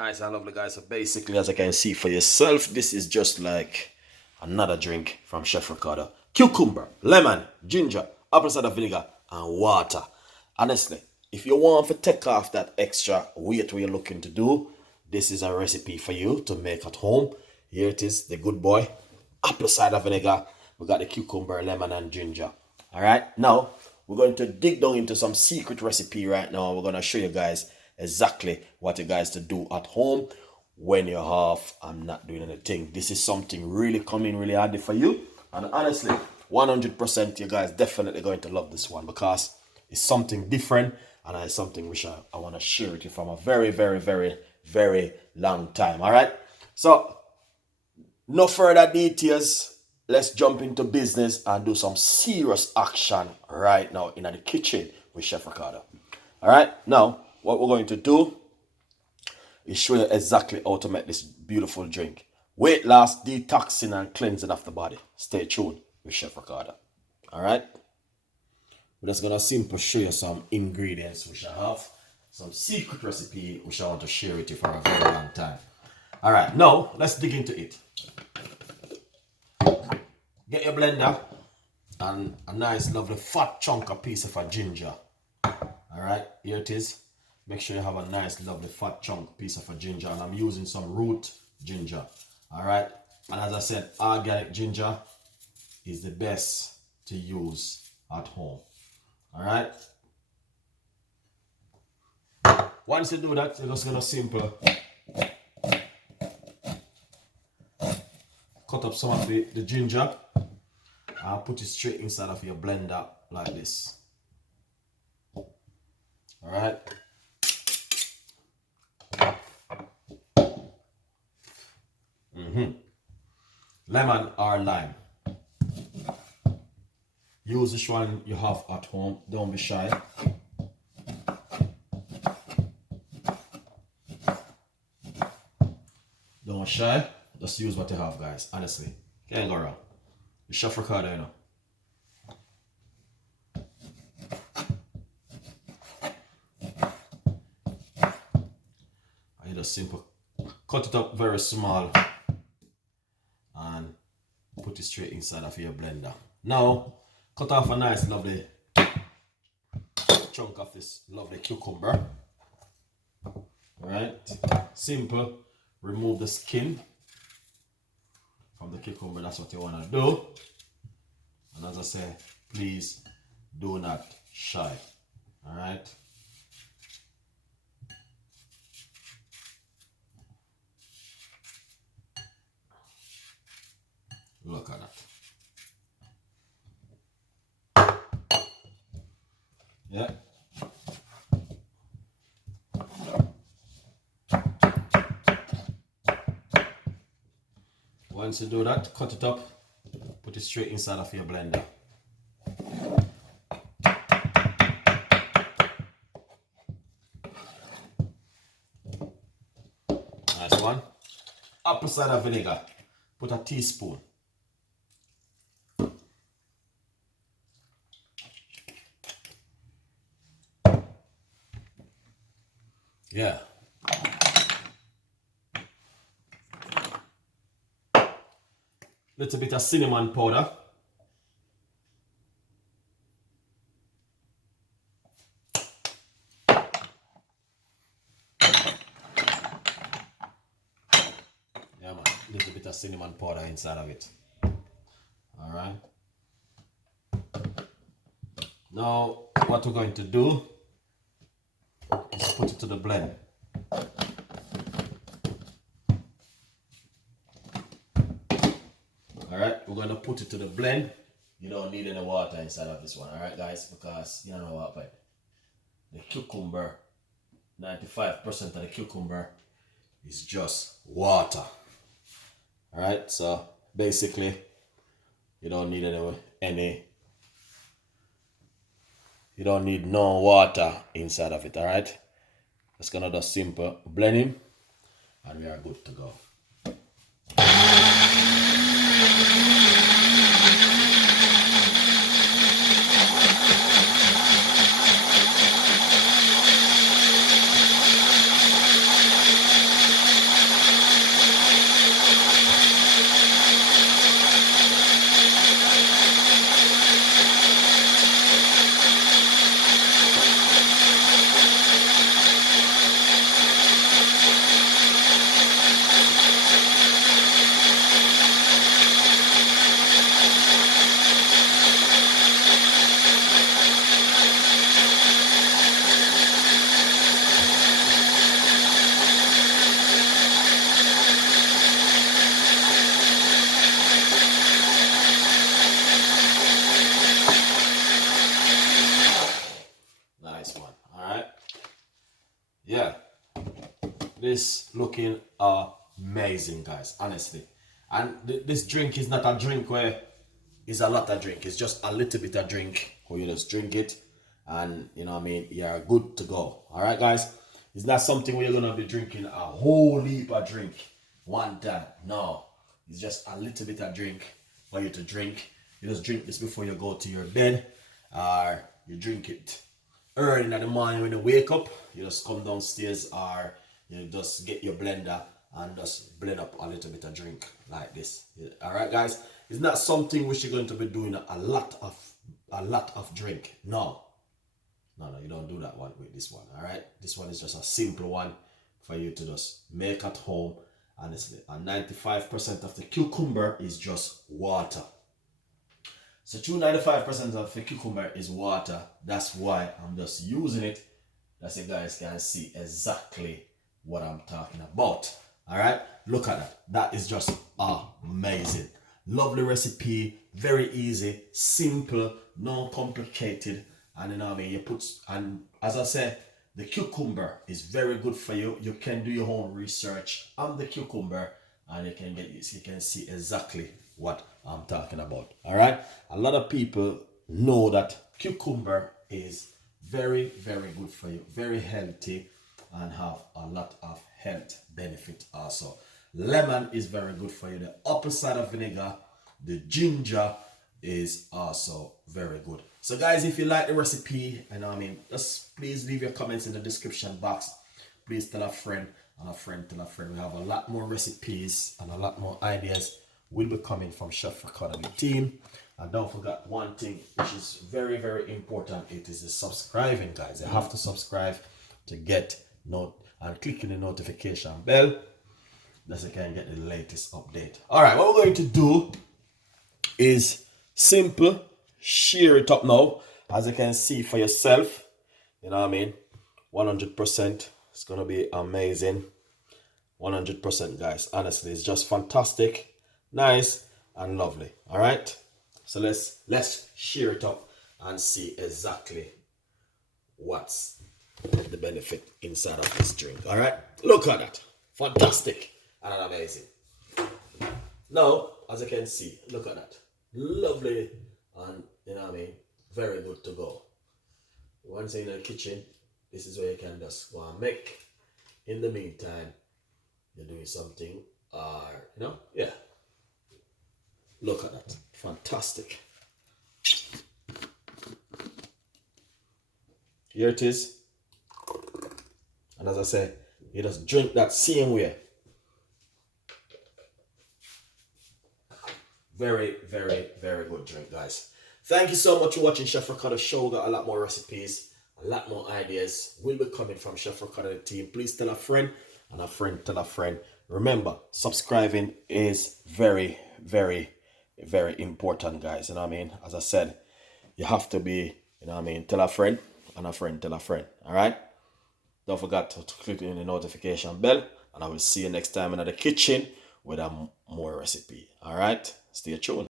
Nice and lovely, guys. So basically, as I can see for yourself, this is just like another drink from Chef Ricardo. Cucumber, lemon, ginger, apple cider vinegar, and water. Honestly, if you want to take off that extra weight you're looking to do, this is a recipe for you to make at home. Here it is, the good boy. Apple cider vinegar. We got the cucumber, lemon, and ginger. All right, now we're going to dig down into some secret recipe right now. We're going to show you guys exactly what you guys to do at home when you're off. I'm not doing anything. This is something really coming really handy for you. And honestly, 100% you guys definitely going to love this one because it's something different and it's something which I want to share with you from a very, very, very, very long time. All right. So no further details. Let's jump into business and do some serious action right now in the kitchen with Chef Ricardo. All right. Now, what we're going to do is show you exactly how to make this beautiful drink. Weight loss, detoxing, and cleansing of the body. Stay tuned with Chef Ricardo. All right. We're just going to simply show you some ingredients which I have. Some secret recipe which I want to share with you for a very long time. All right. Now, let's dig into it. Get your blender and a nice lovely fat chunk of piece of a ginger. All right, here it is. Make sure you have a nice lovely fat chunk piece of a ginger, and I'm using some root ginger. All right, and as I said, organic ginger is the best to use at home. All right. Once you do that, you're just gonna simply cut up some of the ginger and put it straight inside of your blender like this. All right. Lemon or lime. Use which one you have at home. Don't be shy. Don't be shy. Just use what you have, guys. Honestly, can't go wrong. The Chef Ricardo, you know. I just simple cut it up very small and put it straight inside of your blender. Now, cut off a nice lovely chunk of this lovely cucumber. Alright, simple. Remove the skin from the cucumber. That's what you want to do. And as I say, please do not shy. Alright. Look at that. Yeah. Once you do that, cut it up, put it straight inside of your blender. Nice one. Apple cider vinegar, put a teaspoon. Yeah. Little bit of cinnamon powder. Yeah, man. Little bit of cinnamon powder inside of it. All right. Now, what we're going to do is put it to the blend. Alright, we're gonna put it to the blend. You don't need any water inside of this one, alright guys, because you know what, but the cucumber, 95% of the cucumber is just water. Alright, so basically you don't need you don't need no water inside of it, alright? Just gonna do simple blending and we are good to go. is looking amazing, guys, honestly. And this drink is not a drink where it's a lot of drink. It's just a little bit of drink where you just drink it and, you know what I mean, you're good to go. All right, guys? It's not something where you're going to be drinking a whole heap of drink one time. No, it's just a little bit of drink for you to drink. You just drink this before you go to your bed, or you drink it early in the morning when you wake up. You just come downstairs, or you just get your blender and just blend up a little bit of drink like this. All right, guys? It's not something which you're going to be doing a lot of drink. No, you don't do that one with this one. All right, this one is just a simple one for you to just make at home. Honestly, and 95% of the cucumber is just water. So 95% of the cucumber is water. That's why I'm just using it, that you guys can see exactly what I'm talking about. All right, look at that. That is just amazing. Lovely recipe, very easy, simple, non complicated. And you know what I mean, and as I said, the cucumber is very good for you. You can do your own research on the cucumber and you can see exactly what I'm talking about. All right, a lot of people know that cucumber is very, very good for you, very healthy, and have a lot of health benefit also. Lemon is very good for you. The apple cider vinegar, the ginger is also very good. So guys, if you like the recipe, and I mean, just please leave your comments in the description box. Please tell a friend, and a friend tell a friend. We have a lot more recipes and a lot more ideas will be coming from Chef Ricardo and the team. And don't forget one thing which is very, very important. It is the subscribing, guys. You have to subscribe to get note and clicking the notification bell, that you can get the latest update. All right, what we're going to do is simple. Shear it up now, as you can see for yourself. You know what I mean? 100%. It's gonna be amazing. 100%, guys. Honestly, it's just fantastic, nice, and lovely. All right. So let's shear it up and see exactly what's the benefit inside of this drink. All right. Look at that. Fantastic and amazing. Now, as you can see, look at that. Lovely. And you know what I mean, very good to go. Once you're in the kitchen, this is where you can just go and make. In the meantime, you're doing something, or you know, yeah. Look at that, fantastic. Here it is. And as I said, you just drink that same way. Very, very, very good drink, guys. Thank you so much for watching Chef Ricardo Show. We got a lot more recipes, a lot more ideas will be coming from Chef Ricardo and the team. Please tell a friend, and a friend tell a friend. Remember, subscribing is very, very, very important, guys. You know what I mean? As I said, you have to be, you know what I mean, tell a friend, and a friend tell a friend. All right? Don't forget to click in the notification bell, and I will see you next time in the kitchen with a more recipe. All right? Stay tuned.